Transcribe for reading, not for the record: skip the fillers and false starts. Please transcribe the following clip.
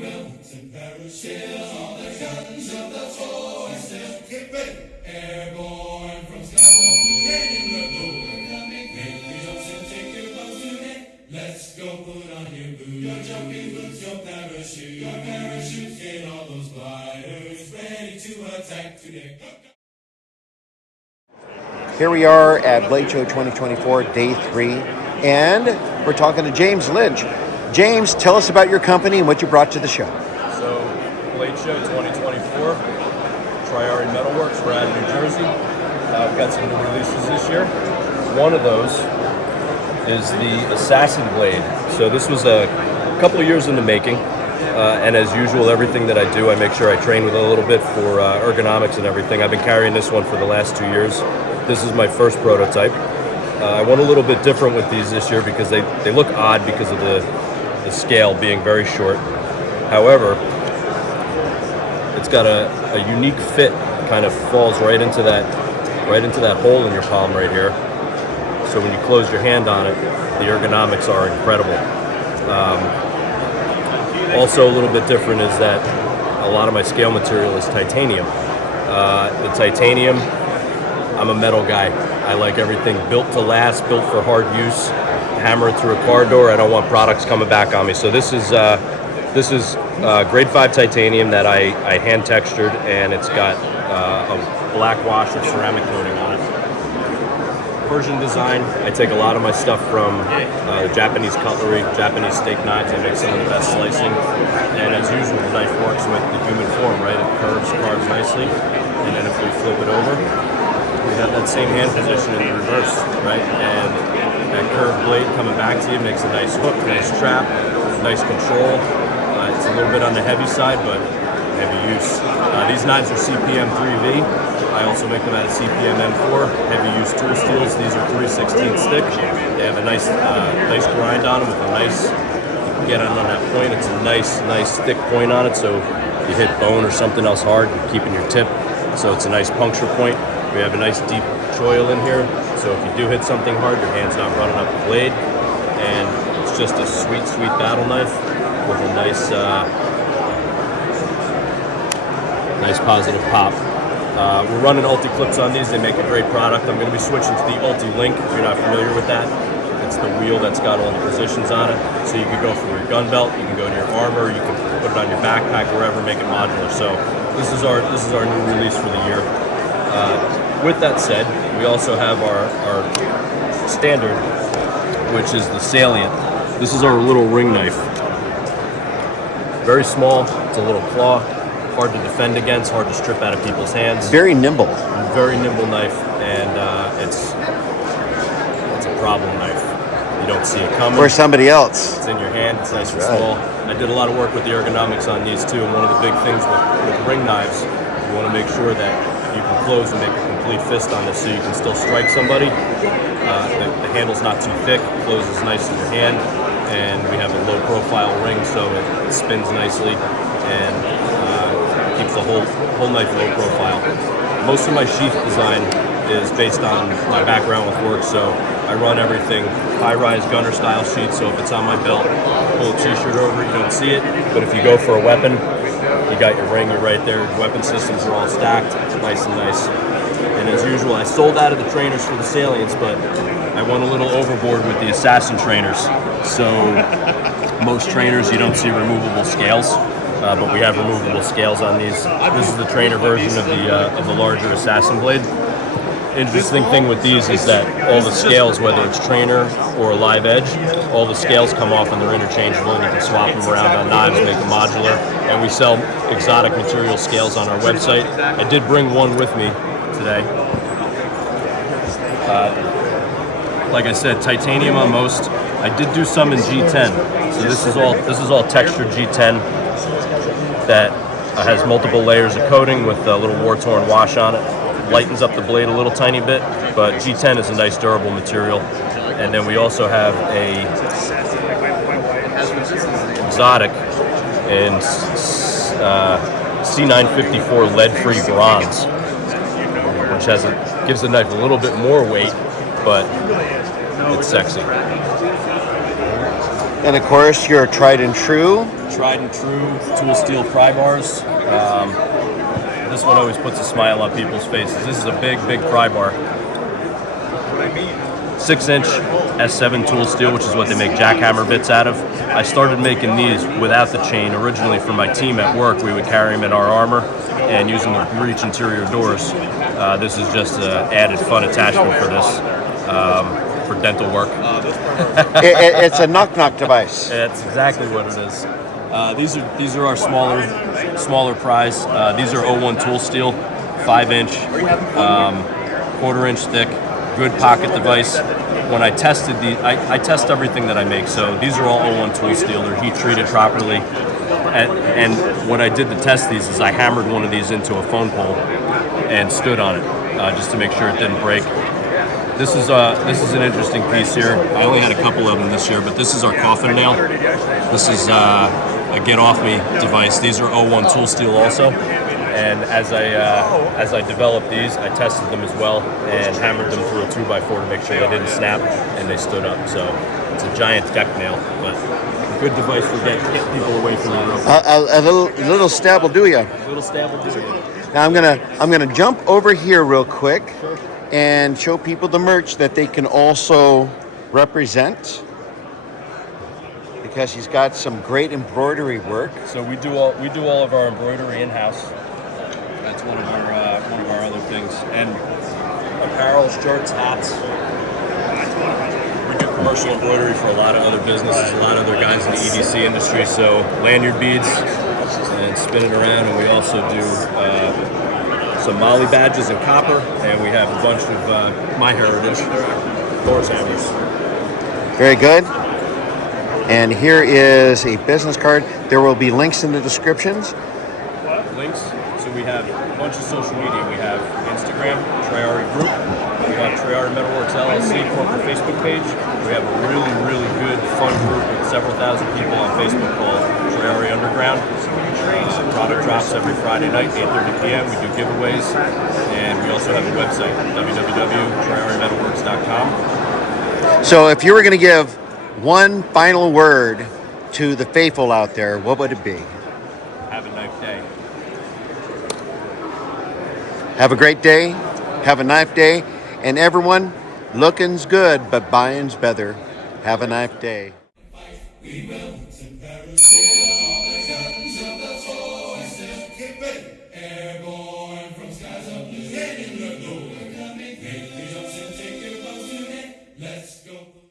belts and parachutes, all the guns of the force. Get ready. Airborne from skies up to head in the door. Coming, make your jumps and take your bows today. Let's go, put on your boots, your jumping boots, your parachutes, get all those gliders ready to attack today. Here we are at Blade Show 2024, Day 3, and we're talking to James Lynch. James, tell us about your company and what you brought to the show. So, Blade Show 2024, Triarii Metalworks, we're out of New Jersey. We've got some new releases this year. One of those is the Assassin Blade. So this was a couple of years in the making, and as usual, everything that I do, I make sure I train with it a little bit for ergonomics and everything. I've been carrying this one for the last 2 years. This is my first prototype. I went a little bit different with these this year because they look odd because of the scale being very short. However, it's got a unique fit, kind of falls right into that hole in your palm right here. So when you close your hand on it, the ergonomics are incredible. Also a little bit different is that a lot of my scale material is titanium. The titanium, I'm a metal guy. I like everything built to last, built for hard use. Hammer it through a car door. I don't want products coming back on me. So this is grade 5 titanium that I hand textured, and it's got a black wash of ceramic coating on it. Persian design. I take a lot of my stuff from Japanese cutlery, Japanese steak knives. I make some of the best slicing, and as usual, the knife works with the human form, right? It carves nicely, and then if we flip it over, we have that same hand position in the reverse, right? And that curved blade coming back to you makes a nice hook, nice trap, nice control. It's a little bit on the heavy side, but heavy use. These knives are CPM 3V. I also make them out of CPM M4, heavy use tool steels. These are 3/16 thick. They have a nice grind on them with a nice, you can get it on that point. It's a nice thick point on it, so you hit bone or something else hard, you're keeping your tip. So it's a nice puncture point. We have a nice deep choil in here, so if you do hit something hard, your hand's not running up the blade. And it's just a sweet battle knife with a nice positive pop. We're running Ulti clips on these. They make a great product. I'm going to be switching to the Ulti Link, if you're not familiar with that. It's the wheel that's got all the positions on it. So you can go from your gun belt, you can go to your armor, you can put it on your backpack, wherever, make it modular. So this is our new release for the year. With that said, we also have our standard, which is the Salient. This is our little ring knife. Very small, it's a little claw, hard to defend against, hard to strip out of people's hands. Very nimble. Very nimble knife, and it's a problem knife. You don't see it coming. Or somebody else. It's in your hand, it's nice and small. I did a lot of work with the ergonomics on these too, and one of the big things with ring knives, you want to make sure that you can close and make a complete fist on this so you can still strike somebody. The handle's not too thick, closes nice in your hand, and we have a low profile ring so it spins nicely and keeps the whole knife low profile. Most of my sheath design is based on my background with work, so I run everything high-rise gunner style sheath, so if it's on my belt, pull a t-shirt over, you don't see it, but if you go for a weapon, you got your ring, you're right there. Weapon systems are all stacked, nice and nice. And as usual, I sold out of the trainers for the Salients, but I went a little overboard with the Assassin trainers. So most trainers, you don't see removable scales, but we have removable scales on these. This is the trainer version of the larger Assassin blade. Interesting thing with these is that all the scales, whether it's trainer or a live edge, all the scales come off and they're interchangeable, and you can swap them around on knives, make them modular. And we sell exotic material scales on our website. I did bring one with me today. Like I said, titanium on most. I did do some in G10. So this is all textured G10 that has multiple layers of coating with a little war-torn wash on it. Lightens up the blade a little tiny bit, but G10 is a nice durable material. And then we also have a exotic in C954 lead-free bronze, which gives the knife a little bit more weight, but it's sexy. And of course, your tried and true tried and true tool steel pry bars. This one always puts a smile on people's faces. This is a big pry bar. 6-inch S7 tool steel, which is what they make jackhammer bits out of. I started making these without the chain. Originally for my team at work, we would carry them in our armor and using the breech interior doors. This is just an added fun attachment for this, for dental work. It's a knock-knock device. That's exactly what it is. These are our smaller pries. These are 01 tool steel, 5-inch, quarter-inch thick, good pocket device. When I tested I test everything that I make. So these are all 01 tool steel. They're heat treated properly. And when I did the test these is I hammered one of these into a phone pole and stood on it just to make sure it didn't break. This is an interesting piece here. I only had a couple of them this year, but this is our coffin nail. This is a get off me device. These are 01 tool steel also. And as I developed these, I tested them as well and hammered them through a 2x4 to make sure they didn't snap and they stood up. So it's a giant deck nail, but a good device for getting people away from the rope. A little stab will do you. A little stab will do you. Now I'm gonna jump over here real quick and show people the merch that they can also represent, because he's got some great embroidery work. So we do all of our embroidery in-house. That's one of our other things. And apparel, shirts, hats. We do commercial embroidery for a lot of other businesses, a lot of other guys in the EDC industry. So lanyard beads and spin it around, and we also do some Molly badges in copper, and we have a bunch of My Heritage Thor's hammers. Very good. And here is a business card. There will be links in the descriptions. Links. So we have a bunch of social media. We have Instagram, Triarii Group. We have Triarii Metalworks Llc corporate Facebook page. We have a really good, fun group with several thousand people on Facebook called Triarii Underground. Product drops every Friday night, 8:30 p.m. We do giveaways, and we also have a website, www.triariimetalworks.com. So if you were going to give one final word to the faithful out there, what would it be? Have a nice day. Have a great day. Have a nice day. And everyone, looking's good, but buying's better. Have a nice day. We will.